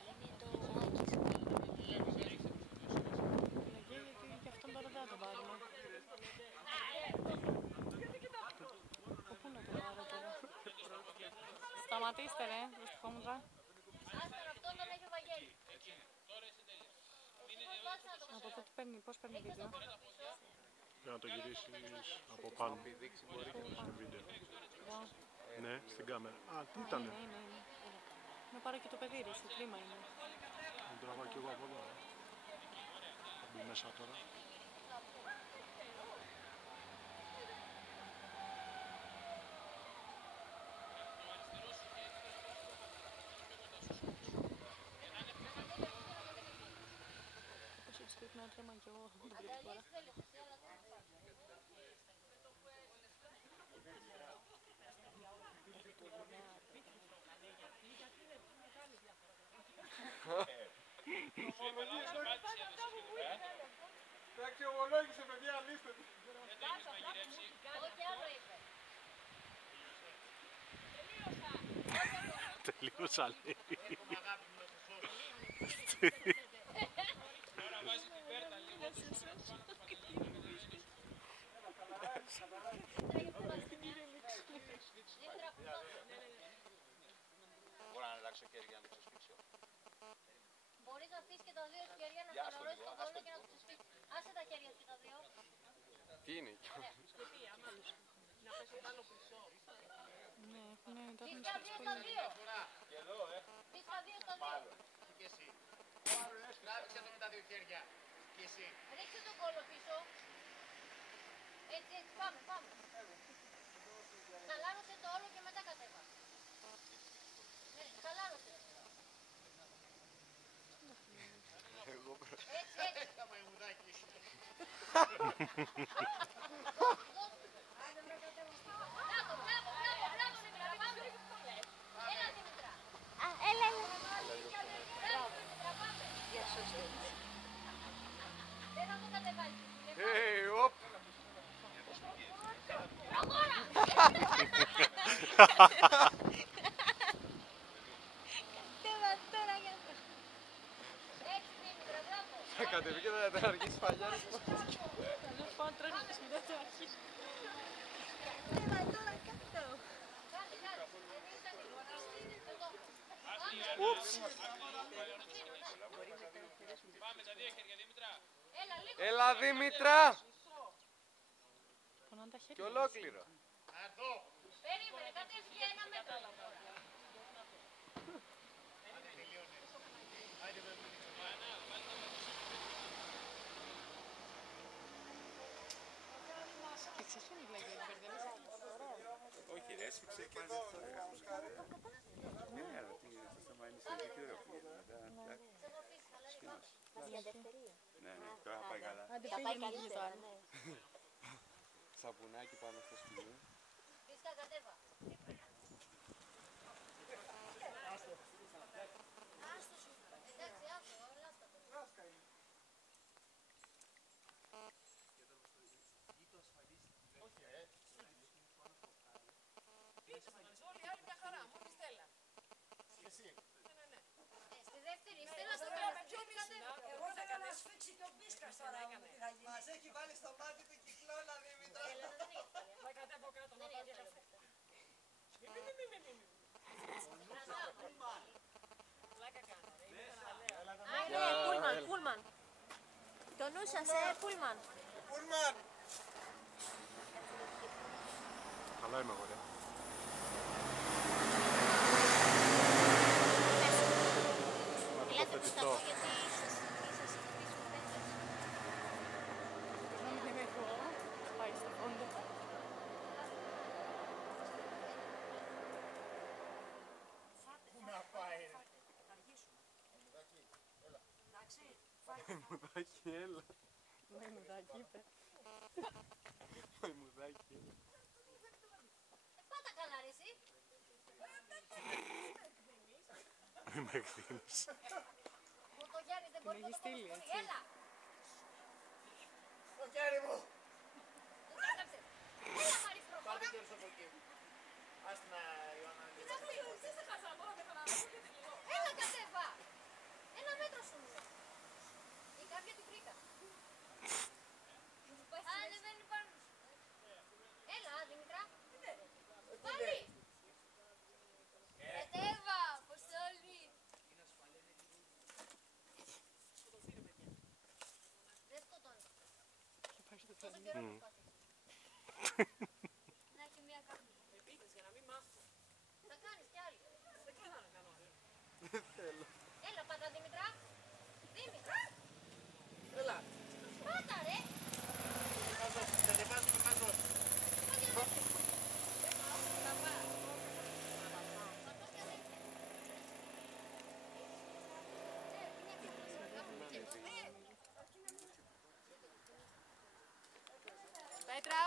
Λέγε γιατί και αυτόν τώρα δεν θα τον πάρουμε. Πού να τον πάρω τώρα. Σταματήστε ρε, δυστυχόμουτρα. Άστον, αυτόν τον έχει ο Βαγγέλης. Εσύ πώς πας να το Από πού παίρνει, πώς παίρνει βίντεο. Για να το γυρίσεις από πάνω στο βίντεο. Ναι, στην κάμερα. Α, τι ήτανε. Είναι. Να πάρω και το παιδί ρε, σε κρίμα είναι. Τον τραβάω κι εγώ από εδώ. Θα μπει μέσα τώρα. Πώς έτσι πρέπει να τρέμα κι εγώ αυτή την πρώτη φορά. Τα αξιομολόγησε, παιδιά, λύστε. Όχι άλλο είπε. Τελείωσα λέει. Μπορώ να αλλάξω χέρι για να το ξεσπίξω. Μπορείς να αφήσεις και τα δύο χέρια να στεναρώσεις τον κόλλο και να το ξεσπίξεις. Άσε τα χέρια σου και τα δύο. Τι είναι εκεί. Ναι, έχουν τα έχουν Πίσκα δύο στα δύο. Πίσκα δύο στα δύο. Και εσύ. Τράβηξε το με τα δύο χέρια. Και εσύ. Ρίξε τον κόλλο πίσω. Έτσι, πάμε. Χαλάρωσε το όλο και μετά κατέβα. Ναι, χαλάρωσε. Έτσι. Τα μαϊμουδάκι. Μπράβο, Δημήτρα, πάμε. Έλα, Δημήτρα. Έλα. Μπράβο, Δημήτρα, πάμε. Δεν θα το κατεβάλεις. Οπ. Προχώρα. Έλα Δήμητρα! Πονάνε τα χέρια. Και ολόκληρο. Περίμενε, κάτι έφυγε ένα μέτρο. Και εσύ σου μιλάει για μπερδεύεσαι. Όχι ρε, έσφιξε πάλι αυτό. Ναι, αλλά τι είναι, αυτό θέμα είναι σε δικαιούριο πήγαινε. Εντάξει, σκήνος. Ναι, ναι, τώρα πάει καλά. Άντε πήγαινε τώρα. Σαπουνάκι πάνω στο σκηνή. Φυσικά κατέβα. Άστο σου. Εντάξει, άστο, λάστα το. Όλοι οι άλλοι μια χαρά, μόνο η Στέλλα. Εσύ. Στη δεύτερη, η Στέλλα στο Με ποιον ήσουν, Εγώ θα έκανα σφίξει και ο Μπίσκας τώρα. Μας έχει βάλει στο μάτι του κυκλώνα, Δήμητρα. Θα κατέβω κάτω να πάω για καφέ. Πλάκα κάνω, ρε. Πούλμαν, πούλμαν. Το νου σας, πούλμαν. Πούλμαν! Καλά είμαι, αγόρια. Να τοποθετηθώ. Δεν είμαι εγώ. Πάει στο φόντο. Πού να πάει ρε. Μουδάκι, έλα. Ναι, μουδάκι είπε. Μουδάκι, έλα. Πάτα καλά ρε εσύ. Μην με εκδίνεις. Μου το Γιάννης δεν μπορεί να το στείλει, κόψει. έτσι. Έλα. Το χέρι μου. Του κάταψε. Έλα Μαρή Πάρτε προχώρα. και όρθιο από εκεί. Ας την Ιωάννα. Τι σε χάσα, τώρα με τον άνθρωπο και τελειώ. Έλα κατέβα. Ένα μέτρο σου. Η κάποια τη βρήκα. Ανεβαίνει πάνω σου. Έλα Δημητρά. Πάλι. Κατέβα. Αποστόλη. Δεν σκοτώνει. Τόσο καιρό να προσπαθείς. Να έχει μια καρδιά. Με πείτες για να μην μάθω. Θα κάνεις κι άλλη. Δεν ξέρω να κάνω άλλο. Έλα πάτα Δήμητρα. Δήμητρα. Έλα. Πάτα ρε. Κατεβάζω, κατεβάζω. Πέτρα.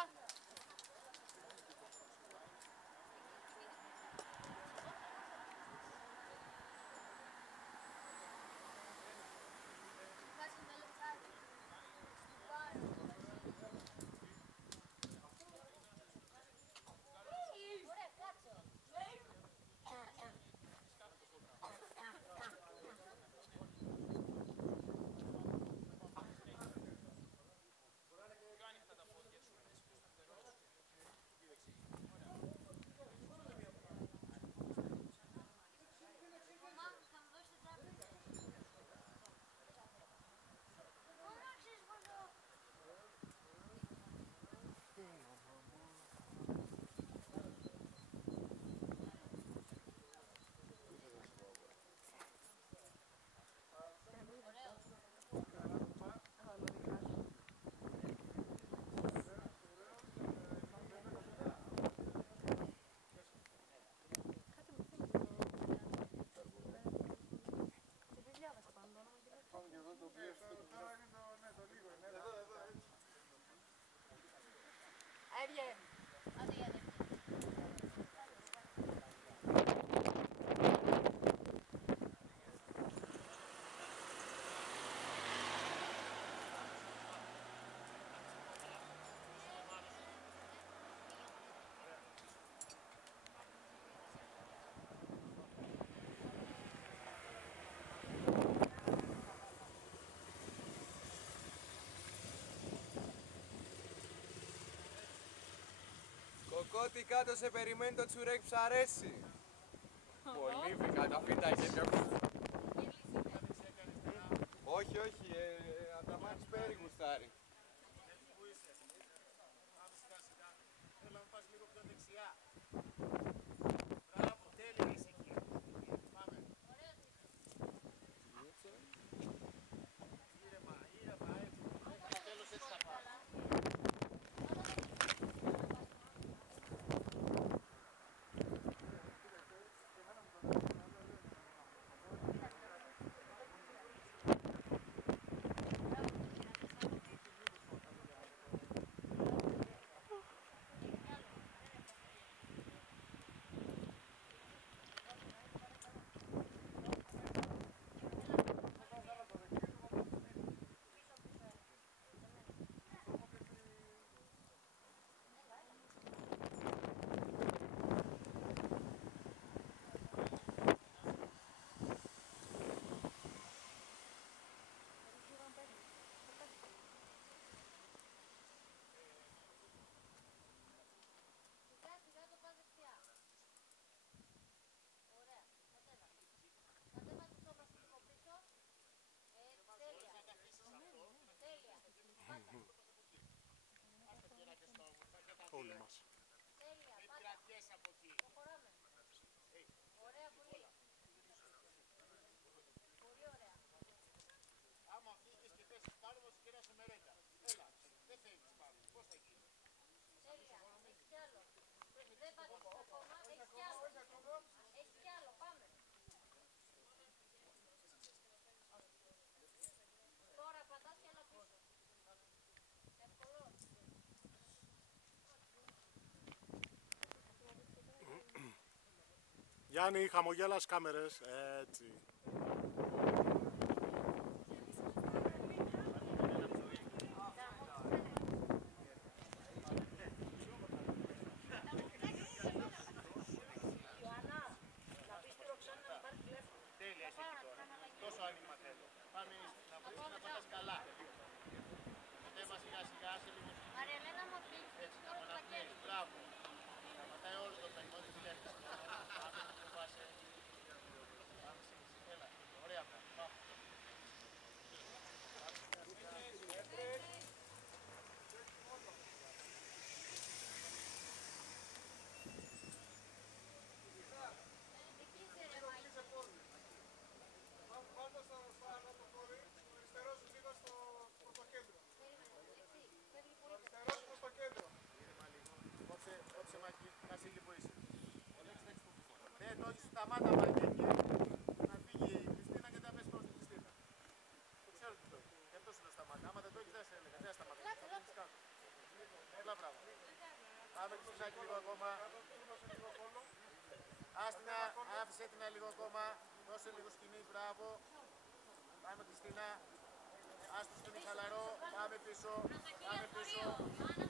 Ωραία, κάτσο. Μαμά, θα μου δώσετε τράπεζα. Ωραία, ξέρεις πόσο. Έβγε. Άντε, άντε. Κοκότη κάτω σε περιμένει το τσουρέκι που σ' αρέσει. Πολύ φυσικά, τα φύτα είχε όχι, όχι, Αταμάνης Πέρι γουστάρει. Πού είσαι? Πάμε σιγά σιγά. Έλα να πας λίγο πιο δεξιά. Μπράβο, τέλεια ησυχία. Πάμε. Ήρεμα, ήρεμα, έτσι. Στο τέλος έτσι θα πάμε. Σιγά σιγά το πας δεξιά. Ωραία. Κατέβασε. Κατέβασε το σώμα σου λίγο πίσω. Τέλεια. Τέλεια. Όλοι μας. Τέλεια. Μην Πάτα. κρατιέσαι από εκεί. Προχωράμε. Ωραία, πολύ. Πολύ ωραία. Άμα φύγεις και πέσεις πάνω, θα σου κεράσω με ρέκα. Έλα, δεν φεύγεις πάνω. Πώς θα γίνει? Τέλεια. Έχεις κι άλλο. Δεν πάτησες ακόμα. Έχεις κι άλλο. Έχεις κι άλλο. Πάμε. Τώρα πατάς και ένα πίσω. Εύκολο. Γιάννη, χαμογέλας κάμερες. Έτσι. Τέλεια είσαι εκεί τώρα. Τόσο άνοιγμα θέλω. Πάμε να βρεις να πατάς καλά. Κατέβα σιγά σιγά σε λίγο. Μαριαλένα μου αφήνεις. Έτσι, να παναπνέεις. Μπράβο. Θα πατάει όλο το παιδί, ό,τι φτιάχνεις. Πάμε, δεν φοβάσαι. Πάμε σιγά σιγά. Έλα, ωραία πράγματα. Πάμε. Εκεί είσαι ρε Μάκη. Πάντα στο ανώτο χώρι, το αριστερό σου λίγο προς το κέντρο. Περίμενε, δεξί. Φεύγει Το πολύ. αριστερό σου προς το κέντρο. Κόψε Μάκη, κάτσε εκεί που είσαι. Δεν το έχεις σταμάτα Μάκη εκεί. Να φύγει η Χριστίνα και θα πέσει προς την Χριστίνα. Το ξέρω τι το έχει. Γι' αυτό σου το σταμάτα. Άμα δεν το έχεις δεν σε έλεγα. Δεν σταματάς. Έλα μπράβο. Πάμε Χριστίνακη λίγο ακόμα. Άστινα, άφησε την λίγο ακόμα. Δώσε λίγο σκηνή, μπράβο. Πάμε Χριστίνα. Άστο σκηνή χαλαρό. Πάμε πίσω. Πάμε πίσω.